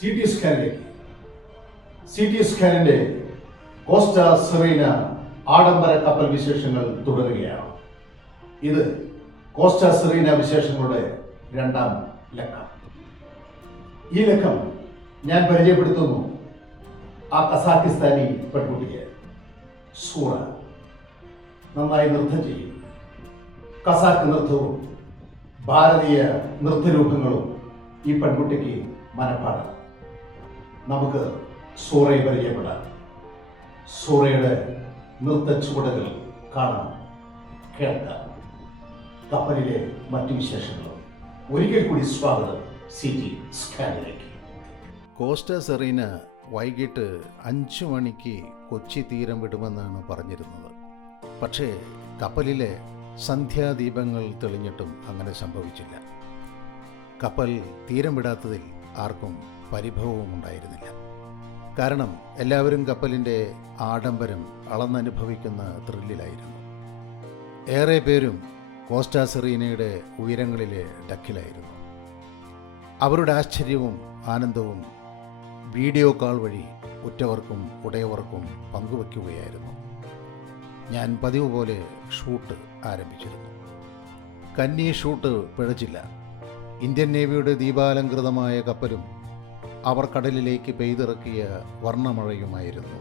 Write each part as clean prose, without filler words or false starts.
CT സ്കാനിലേക്ക്. CT സ്കാനിന്റെ cost Serena ആഡംബര കപ്പൽ വിശേഷങ്ങൾ തുടരുകയാണ്. ഇത് കോസ്റ്റ സെറീന വിശേഷങ്ങളുടെ 2ാം ലക്കം. ഈ ലക്കം ഞാൻ പരിചയപ്പെടുത്തുന്നു ആ കസാക്കിസ്ഥാനി പെൺകുട്ടിയെ. സൂറ നന്നായി നൃത്തം ചെയ്യും. കസാക്ക് നൃത്തവും ഭാരതീയ നൃത്തരൂപങ്ങളും ഈ പെൺകുട്ടിക്ക് മനപ്പാടാണ്. നമുക്ക് സൂറയെ പരിചയപ്പെടാം. സൂറയുടെ നൃത്ത ചുവടുകൾ കാണാം, കേൾക്കാം. കപ്പലിലെ മറ്റു വിശേഷങ്ങളും. ഒരിക്കൽ കൂടി സ്വാഗതം സിറ്റി സ്കാനിലേക്ക്. കോസ്റ്റ സെറീന വൈകിട്ട് 5 മണിക്ക് കൊച്ചി തീരം വിടുമെന്നാണ് പറഞ്ഞിരുന്നത്. പക്ഷേ കപ്പലിലെ സന്ധ്യാദീപങ്ങൾ തെളിഞ്ഞിട്ടും അങ്ങനെ സംഭവിച്ചില്ല. കപ്പൽ തീരം വിടാത്തതിൽ ആർക്കും പരിഭവവും ഉണ്ടായിരുന്നില്ല. കാരണം എല്ലാവരും കപ്പലിൻ്റെ ആഡംബരം അളന്നനുഭവിക്കുന്ന ത്രില്ലിലായിരുന്നു. ഏറെ പേരും കോസ്റ്റ സെറീനയുടെ ഉയരങ്ങളിലെ ഡക്കിലായിരുന്നു. അവരുടെ ആശ്ചര്യവും ആനന്ദവും വീഡിയോ കോൾ വഴി ഉറ്റവർക്കും ഉടയവർക്കും പങ്കുവയ്ക്കുകയായിരുന്നു. ഞാൻ പതിവ് പോലെ ഷൂട്ട് ആരംഭിച്ചിരുന്നു. കന്നി ഷൂട്ട് പിഴച്ചില്ല. ഇന്ത്യൻ നേവിയുടെ ദീപാലങ്കൃതമായ കപ്പലും അവർ കടലിലേക്ക് പെയ്തിറക്കിയ വർണ്ണമഴയുമായിരുന്നു.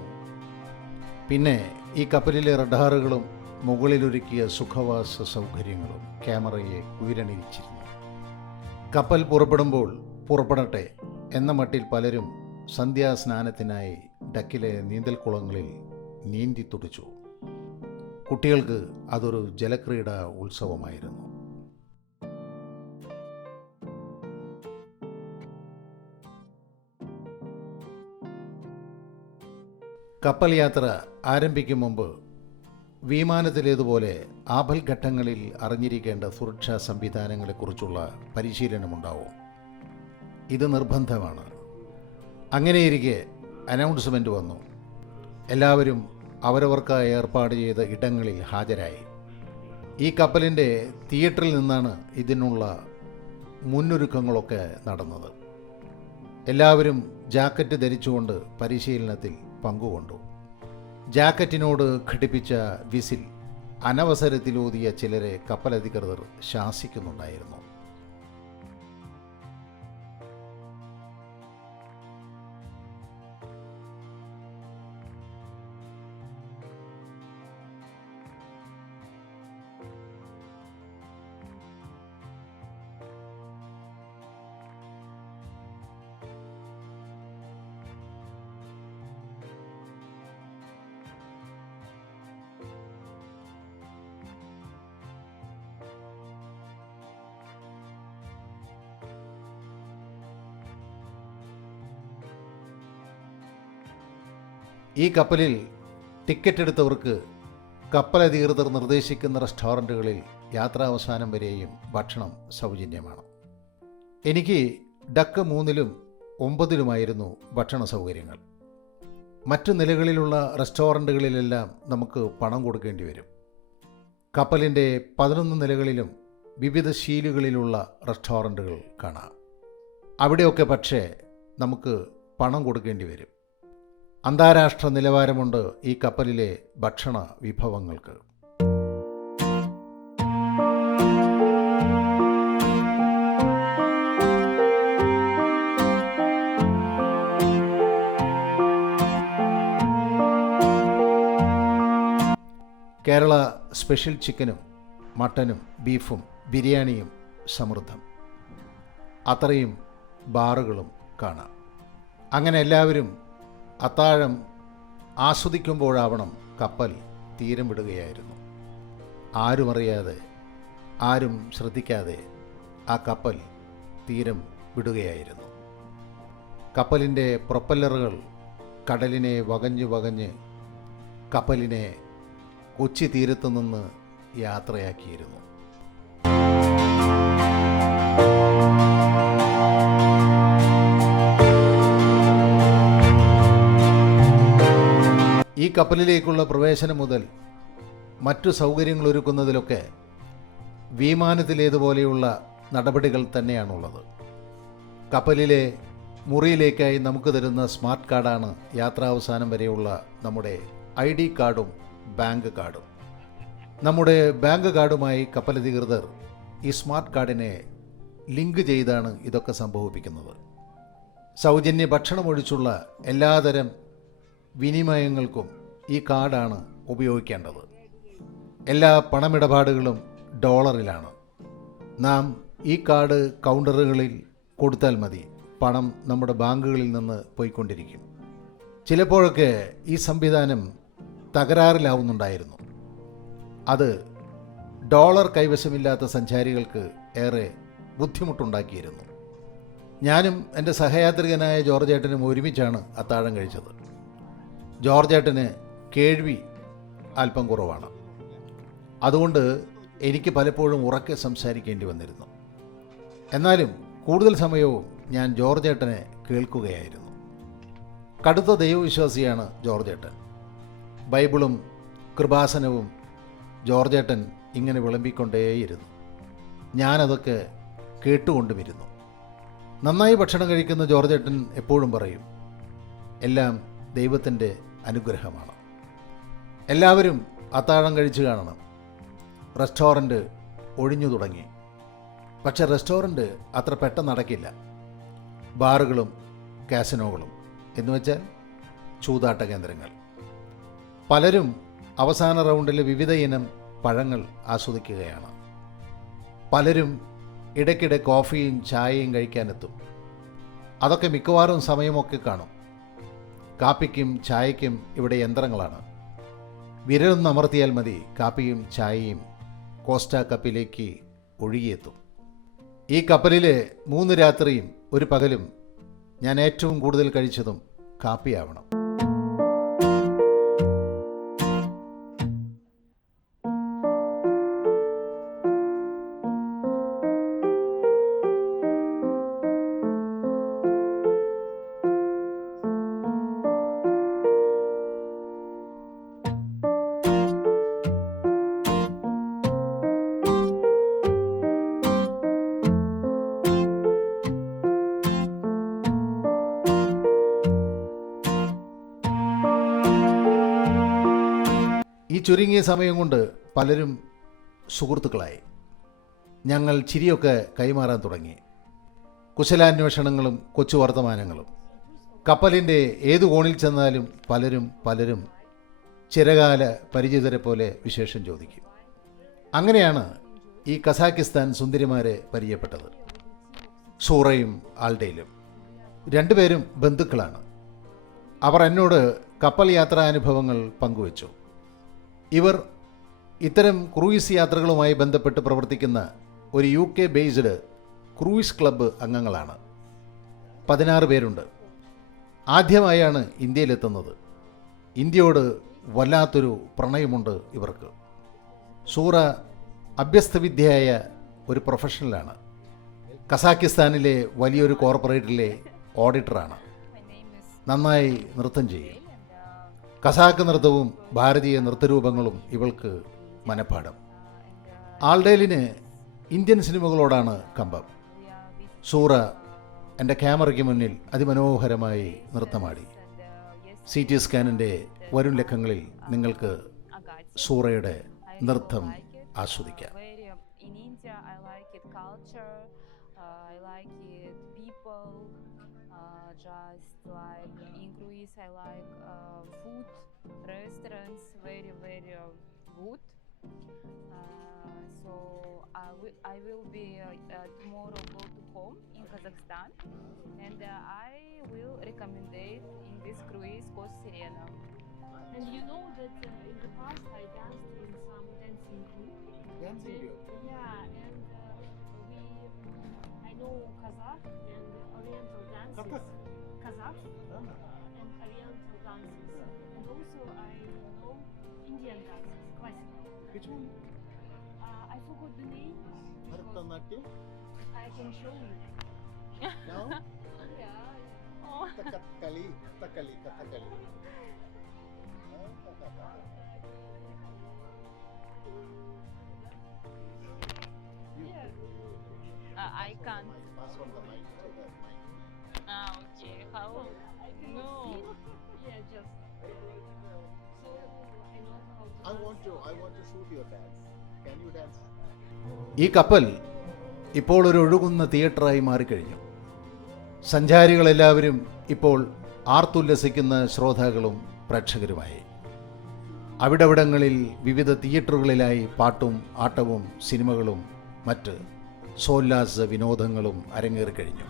പിന്നെ ഈ കപ്പലിലെ റഡാറുകളും മുകളിലൊരുക്കിയ സുഖവാസ സൗകര്യങ്ങളും ക്യാമറയെ ഉയരണിയിച്ചിരുന്നു. കപ്പൽ പുറപ്പെടുമ്പോൾ പുറപ്പെടട്ടെ എന്ന മട്ടിൽ പലരും സന്ധ്യാസ്നാനത്തിനായി ഡക്കിലെ നീന്തൽക്കുളങ്ങളിൽ നീന്തി തുടിച്ചു. കുട്ടികൾക്ക് അതൊരു ജലക്രീഡ ഉത്സവമായിരുന്നു. കപ്പൽ യാത്ര ആരംഭിക്കും മുമ്പ് വിമാനത്തിലേതുപോലെ ആപൽഘട്ടങ്ങളിൽ അറിഞ്ഞിരിക്കേണ്ട സുരക്ഷാ സംവിധാനങ്ങളെക്കുറിച്ചുള്ള പരിശീലനമുണ്ടാവും. ഇത് നിർബന്ധമാണ്. അങ്ങനെയിരിക്കെ അനൗൺസ്മെൻ്റ് വന്നു. എല്ലാവരും അവരവർക്കായി ഏർപ്പാട് ചെയ്ത ഇടങ്ങളിൽ ഹാജരായി. ഈ കപ്പലിൻ്റെ തിയേറ്ററിൽ നിന്നാണ് ഇതിനുള്ള മുന്നൊരുക്കങ്ങളൊക്കെ നടന്നത്. എല്ലാവരും ജാക്കറ്റ് ധരിച്ചുകൊണ്ട് പരിശീലനത്തിൽ പങ്കുകൊണ്ടു. ജാക്കറ്റിനോട് ഘടിപ്പിച്ച വിസിൽ അനവസരത്തിലൂതിയ ചിലരെ കപ്പലധികൃതർ ശാസിക്കുന്നുണ്ടായിരുന്നു. ഈ കപ്പലിൽ ടിക്കറ്റ് എടുത്തവർക്ക് കപ്പലധികൃതർ നിർദ്ദേശിക്കുന്ന റെസ്റ്റോറൻറ്റുകളിൽ യാത്രാവസാനം വരെയും ഭക്ഷണം സൗജന്യമാണ്. എനിക്ക് ഡക്ക് 3-ലും 9-ലുമായിരുന്നു ഭക്ഷണ സൗകര്യങ്ങൾ. മറ്റു നിലകളിലുള്ള റെസ്റ്റോറൻറ്റുകളിലെല്ലാം നമുക്ക് പണം കൊടുക്കേണ്ടി വരും. കപ്പലിൻ്റെ 11 നിലകളിലും വിവിധ ശീലുകളിലുള്ള റെസ്റ്റോറൻറ്റുകൾ കാണാം. അവിടെയൊക്കെ പക്ഷേ നമുക്ക് പണം കൊടുക്കേണ്ടി വരും. അന്താരാഷ്ട്ര നിലവാരമുണ്ട് ഈ കപ്പലിലെ ഭക്ഷണ വിഭവങ്ങൾക്ക്. കേരള സ്പെഷ്യൽ ചിക്കനും മട്ടനും ബീഫും ബിരിയാണിയും സമൃദ്ധം. അത്രയും ബാറുകളും കാണാം. അങ്ങനെ എല്ലാവരും അത്താഴം ആസ്വദിക്കുമ്പോഴാവണം കപ്പൽ തീരം വിടുകയായിരുന്നു. ആരുമറിയാതെ, ആരും ശ്രദ്ധിക്കാതെ ആ കപ്പൽ തീരം വിടുകയായിരുന്നു. കപ്പലിൻ്റെ പ്രൊപ്പല്ലറുകൾ കടലിനെ വകഞ്ഞ് കപ്പലിനെ കൊച്ചി തീരത്തു നിന്ന് യാത്രയാക്കിയിരുന്നു. ഈ കപ്പലിലേക്കുള്ള പ്രവേശനം മുതൽ മറ്റു സൗകര്യങ്ങൾ ഒരുക്കുന്നതിലൊക്കെ വിമാനത്തിലേതുപോലെയുള്ള നടപടികൾ തന്നെയാണുള്ളത്. കപ്പലിലെ മുറിയിലേക്കായി നമുക്ക് തരുന്ന സ്മാർട്ട് കാർഡാണ് യാത്രാവസാനം വരെയുള്ള നമ്മുടെ ID കാർഡും ബാങ്ക് കാർഡും. നമ്മുടെ ബാങ്ക് കാർഡുമായി കപ്പലധികൃതർ ഈ സ്മാർട്ട് കാർഡിനെ ലിങ്ക് ചെയ്താണ് ഇതൊക്കെ സംഭവിപ്പിക്കുന്നത്. സൗജന്യ ഭക്ഷണമൊഴിച്ചുള്ള എല്ലാതരം വിനിമയങ്ങൾക്കും ഈ കാർഡാണ് ഉപയോഗിക്കേണ്ടത്. എല്ലാ പണമിടപാടുകളും ഡോളറിലാണ്. നാം ഈ കാർഡ് കൗണ്ടറുകളിൽ കൊടുത്താൽ മതി, പണം നമ്മുടെ ബാങ്കുകളിൽ നിന്ന് പോയിക്കൊണ്ടിരിക്കും. ചിലപ്പോഴൊക്കെ ഈ സംവിധാനം തകരാറിലാവുന്നുണ്ടായിരുന്നു. അത് ഡോളർ കൈവശമില്ലാത്ത സഞ്ചാരികൾക്ക് ഏറെ ബുദ്ധിമുട്ടുണ്ടാക്കിയിരുന്നു. ഞാനും എൻ്റെ സഹയാത്രികനായ ജോർജേട്ടനും ഒരുമിച്ചാണ് അത്താഴം കഴിച്ചത്. ജോർജേട്ടന് കേൾവി അല്പം കുറവാണ്. അതുകൊണ്ട് എനിക്ക് പലപ്പോഴും ഉറക്കെ സംസാരിക്കേണ്ടി വന്നിരുന്നു. എന്നാലും കൂടുതൽ സമയവും ഞാൻ ജോർജേട്ടനെ കേൾക്കുകയായിരുന്നു. കടുത്ത ദൈവവിശ്വാസിയാണ് ജോർജേട്ടൻ. ബൈബിളും കൃപാസനവും ജോർജേട്ടൻ ഇങ്ങനെ വിളമ്പിക്കൊണ്ടേയിരുന്നു. ഞാനതൊക്കെ കേട്ടുകൊണ്ടുമിരുന്നു. നന്നായി ഭക്ഷണം കഴിക്കുന്ന ജോർജേട്ടൻ എപ്പോഴും പറയും, എല്ലാം ദൈവത്തിൻ്റെ അനുഗ്രഹമാണ്. എല്ലാവരും അത്താഴം കഴിച്ചു കാണണം. റെസ്റ്റോറൻറ്റ് ഒഴിഞ്ഞു തുടങ്ങി. പക്ഷെ റെസ്റ്റോറൻറ്റ് അത്ര പെട്ടെന്ന് അടക്കില്ല. ബാറുകളും കാസിനോകളും എന്നുവെച്ചാൽ ചൂതാട്ട കേന്ദ്രങ്ങൾ. പലരും അവസാന റൗണ്ടിലെ വിവിധ ഇനം പഴങ്ങൾ ആസ്വദിക്കുകയാണ്. പലരും ഇടയ്ക്കിടെ കോഫിയും ചായയും കഴിക്കാനെത്തും. അതൊക്കെ മിക്കവാറും സമയമൊക്കെ കാണും. കാപ്പിക്കും ചായയ്ക്കും ഇവിടെ യന്ത്രങ്ങളാണ്. വിരലൊന്ന് അമർത്തിയാൽ മതി, കാപ്പിയും ചായയും കോസ്റ്റ കപ്പിലേക്ക് ഒഴുകിയെത്തും. ഈ കപ്പലിലെ 3 രാത്രിയും 1 പകലും ഞാൻ ഏറ്റവും കൂടുതൽ കഴിച്ചതും കാപ്പിയാവണം. ഈ ചുരുങ്ങിയ സമയം കൊണ്ട് പലരും സുഹൃത്തുക്കളായി. ഞങ്ങൾ ചിരിയൊക്കെ കൈമാറാൻ തുടങ്ങി. കുശലാന്വേഷണങ്ങളും കൊച്ചു വർത്തമാനങ്ങളും. കപ്പലിൻ്റെ ഏതു കോണിൽ ചെന്നാലും പലരും ചിരകാല പരിചിതരെ പോലെ വിശേഷം ചോദിക്കും. അങ്ങനെയാണ് ഈ കസാക്കിസ്ഥാൻ സുന്ദരിമാരെ പരിചയപ്പെട്ടത്. സൂറയും ആൾഡയിലും. 2 പേരും ബന്ധുക്കളാണ്. അവർ എന്നോട് കപ്പൽ യാത്രാനുഭവങ്ങൾ പങ്കുവച്ചു. ഇവർ ഇത്തരം ക്രൂയിസ് യാത്രകളുമായി ബന്ധപ്പെട്ട് പ്രവർത്തിക്കുന്ന ഒരു UK ബേസ്ഡ് ക്രൂയിസ് ക്ലബ്ബ് അംഗങ്ങളാണ്. 16 പേരുണ്ട്. ആദ്യമായാണ് ഇന്ത്യയിലെത്തുന്നത്. ഇന്ത്യയോട് വല്ലാത്തൊരു പ്രണയമുണ്ട് ഇവർക്ക്. സൂറ അഭ്യസ്തവിദ്യയായ ഒരു പ്രൊഫഷണലാണ്. കസാക്കിസ്ഥാനിലെ വലിയൊരു കോർപ്പറേറ്റിലെ ഓഡിറ്ററാണ്. നന്നായി നൃത്തം ചെയ്യും. കസാക്ക് നൃത്തവും ഭാരതീയ നൃത്തരൂപങ്ങളും ഇവൾക്ക് മനഃപ്പാഠം. ആൾഡേലിന് ഇന്ത്യൻ സിനിമകളോടാണ് കമ്പം. സൂറ എൻ്റെ ക്യാമറയ്ക്ക് മുന്നിൽ അതിമനോഹരമായി നൃത്തമാടി. CT സ്കാനിൻ്റെ വരും ലക്കങ്ങളിൽ നിങ്ങൾക്ക് സൂറയുടെ നൃത്തം ആസ്വദിക്കാം. Just like in Greece, I like food, restaurants, very good. So I will be tomorrow go to home in Kazakhstan, and I will recommend in this cruise Costa Sirena. And you know that in the past I danced in some dancing group. Yeah, and I know Kazakh and Oriental dances. Kazakh and Oriental dances. And also I know Indian dances, classical. Which one? I forgot the name. Bharatanatyam? I can show you. No? Yeah. Oh. Kathakali. I can't. Pass on the mic so that mic. Okay. How? I cannot No. see. Yeah, just. So I know how to. I want to shoot your dance. Can you dance? ഈ കപ്പൽ ഇപ്പോൾ ഒരു ഒഴുകുന്ന തിയേറ്ററായി മാറിക്കഴിഞ്ഞു. സഞ്ചാരികളെല്ലാവരും ഇപ്പോൾ ആർത്തുല്ലസിക്കുന്ന ശ്രോതാക്കളും പ്രേക്ഷകരുമായി. അവിടവിടങ്ങളിൽ വിവിധ തിയേറ്ററുകളിലായി പാട്ടും ആട്ടവും സിനിമകളും മറ്റ് സോല്ലാസ വിനോദങ്ങളും അരങ്ങേറിക്കഴിഞ്ഞു.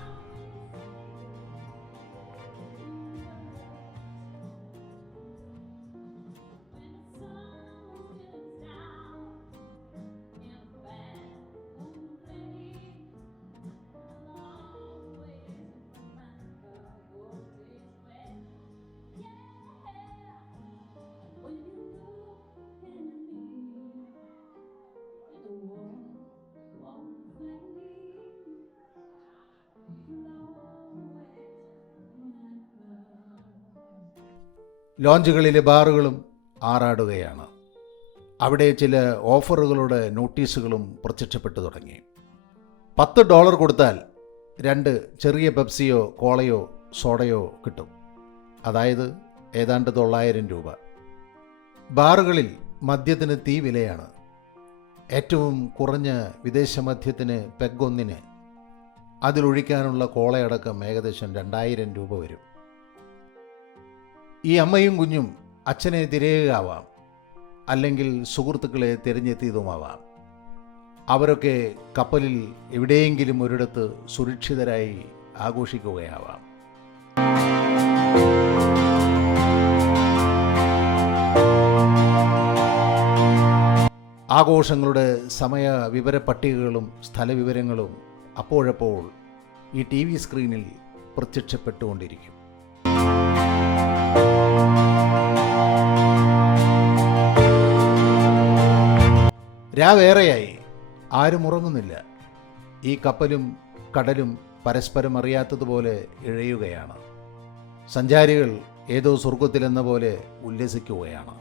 ലോഞ്ചുകളിലെ ബാറുകളും ആറാടുകയാണ്. അവിടെ ചില ഓഫറുകളുടെ നോട്ടീസുകളും പ്രത്യക്ഷപ്പെട്ടു തുടങ്ങി. $10 കൊടുത്താൽ 2 ചെറിയ പെപ്സിയോ കോളയോ സോഡയോ കിട്ടും. അതായത് ഏതാണ്ട് 900 രൂപ. ബാറുകളിൽ മദ്യത്തിന് തീ വിലയാണ്. ഏറ്റവും കുറഞ്ഞ വിദേശ മദ്യത്തിന് പെഗ്ഗൊന്നിന് അതിലൊഴിക്കാനുള്ള കോളയടക്കം ഏകദേശം 2000 രൂപ വരും. ഈ അമ്മയും കുഞ്ഞും അച്ഛനെ തിരയുകയാവാം, അല്ലെങ്കിൽ സുഹൃത്തുക്കളെ തിരഞ്ഞെത്തിയതുമാവാം. അവരൊക്കെ കപ്പലിൽ എവിടെയെങ്കിലും ഒരിടത്ത് സുരക്ഷിതരായി ആഘോഷിക്കുകയാവാം. ആഘോഷങ്ങളുടെ സമയ വിവര പട്ടികകളും സ്ഥലവിവരങ്ങളും അപ്പോഴപ്പോൾ ഈ TV സ്ക്രീനിൽ പ്രത്യക്ഷപ്പെട്ടുകൊണ്ടിരിക്കും. രാവേറെയായി, ആരും ഉറങ്ങുന്നില്ല. ഈ കപ്പലും കടലും പരസ്പരം അറിയാത്തതുപോലെ ഇഴയുകയാണ്. സഞ്ചാരികൾ ഏതോ സ്വർഗത്തിലെന്ന പോലെ ഉല്ലസിക്കുകയാണ്.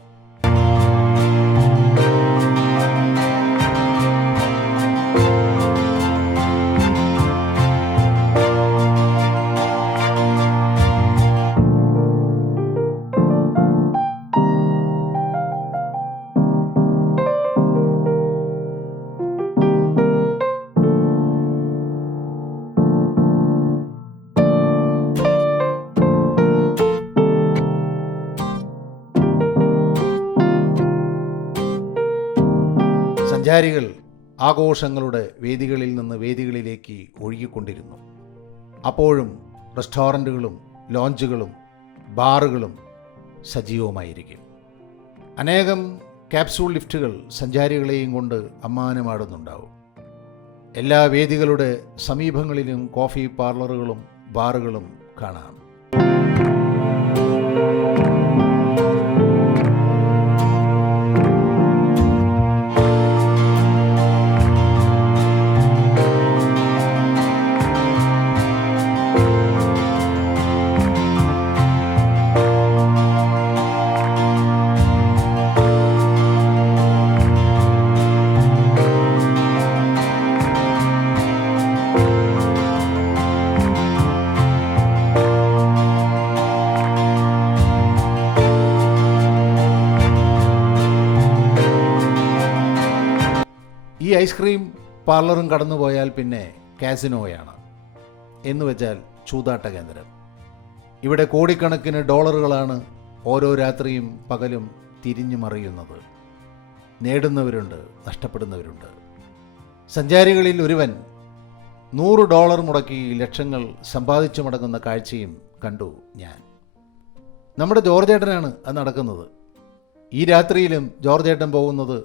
സഞ്ചാരികൾ ആഘോഷങ്ങളുടെ വേദികളിൽ നിന്ന് വേദികളിലേക്ക് ഒഴുകിക്കൊണ്ടിരുന്നു. അപ്പോഴും റെസ്റ്റോറൻറ്റുകളും ലോഞ്ചുകളും ബാറുകളും സജീവമായിരിക്കും. അനേകം ക്യാപ്സൂൾ ലിഫ്റ്റുകൾ സഞ്ചാരികളെയും കൊണ്ട് അമ്മാനമാടുന്നുണ്ടാവും. എല്ലാ വേദികളുടെ സമീപങ്ങളിലും കോഫി പാർലറുകളും ബാറുകളും കാണാം. ഈ ഐസ്ക്രീം പാർലറും കടന്നുപോയാൽ പിന്നെ കാസിനോയാണ്. എന്നുവെച്ചാൽ ചൂതാട്ട കേന്ദ്രം. ഇവിടെ കോടിക്കണക്കിന് ഡോളറുകളാണ് ഓരോ രാത്രിയും പകലും തിരിഞ്ഞു മറിയുന്നത്. നേടുന്നവരുണ്ട്, നഷ്ടപ്പെടുന്നവരുണ്ട്. സഞ്ചാരികളിൽ ഒരുവൻ $100 മുടക്കി ലക്ഷങ്ങൾ സമ്പാദിച്ചു മടങ്ങുന്ന കാഴ്ചയും കണ്ടു ഞാൻ. നമ്മുടെ ജോർജേട്ടനാണ് അത് നടക്കുന്നത്. ഈ രാത്രിയിലും ജോർജേട്ടൻ പോകുന്നത്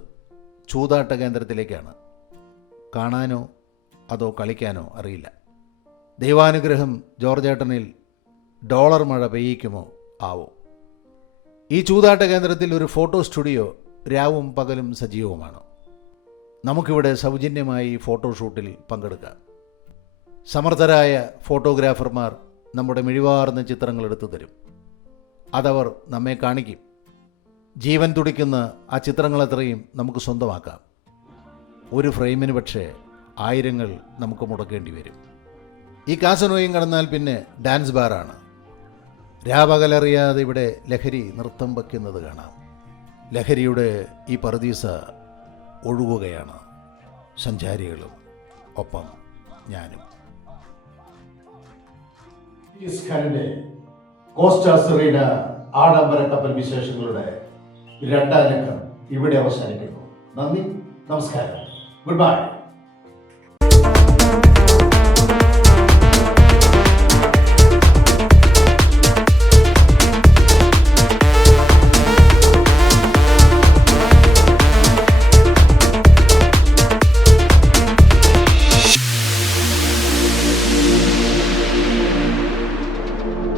ചൂതാട്ട കേന്ദ്രത്തിലേക്കാണ്. കാണാനോ അതോ കളിക്കാനോ അറിയില്ല. ദൈവാനുഗ്രഹം ജോർജേട്ടനിൽ ഡോളർ മഴ പെയ്യിക്കുമോ ആവോ. ഈ ചൂതാട്ട കേന്ദ്രത്തിൽ ഒരു ഫോട്ടോ സ്റ്റുഡിയോ രാവും പകലും സജീവമാണ്. നമുക്കിവിടെ സൗജന്യമായി ഫോട്ടോഷൂട്ടിൽ പങ്കെടുക്കാം. സമർത്ഥരായ ഫോട്ടോഗ്രാഫർമാർ നമ്മുടെ മിഴിവാർന്ന ചിത്രങ്ങൾ എടുത്തു തരും. അതവർ നമ്മെ കാണിക്കും. ജീവൻ തുടിക്കുന്ന ആ ചിത്രങ്ങളത്രയും നമുക്ക് സ്വന്തമാക്കാം. ഒരു ഫ്രെയിമിന് പക്ഷേ 1000 നമുക്ക് മുടക്കേണ്ടി വരും. ഈ കാസനോയും കടന്നാൽ പിന്നെ ഡാൻസ് ബാറാണ്. രാപകലറിയാതെ ഇവിടെ ലഹരി നൃത്തം വയ്ക്കുന്നത് കാണാം. ലഹരിയുടെ ഈ പറുദീസ ഒഴുകുകയാണ്. സഞ്ചാരികളും ഒപ്പം ഞാനും. സിറ്റീസ് കാരന്റെ കോസ്റ്റ സെറീന ആഡംബര കപ്പൽ വിശേഷങ്ങളുടെ 2ാം ലക്കം ഇവിടെ അവസാനിക്കുന്നു. നന്ദി, നമസ്കാരം, ഗുഡ് ബൈ.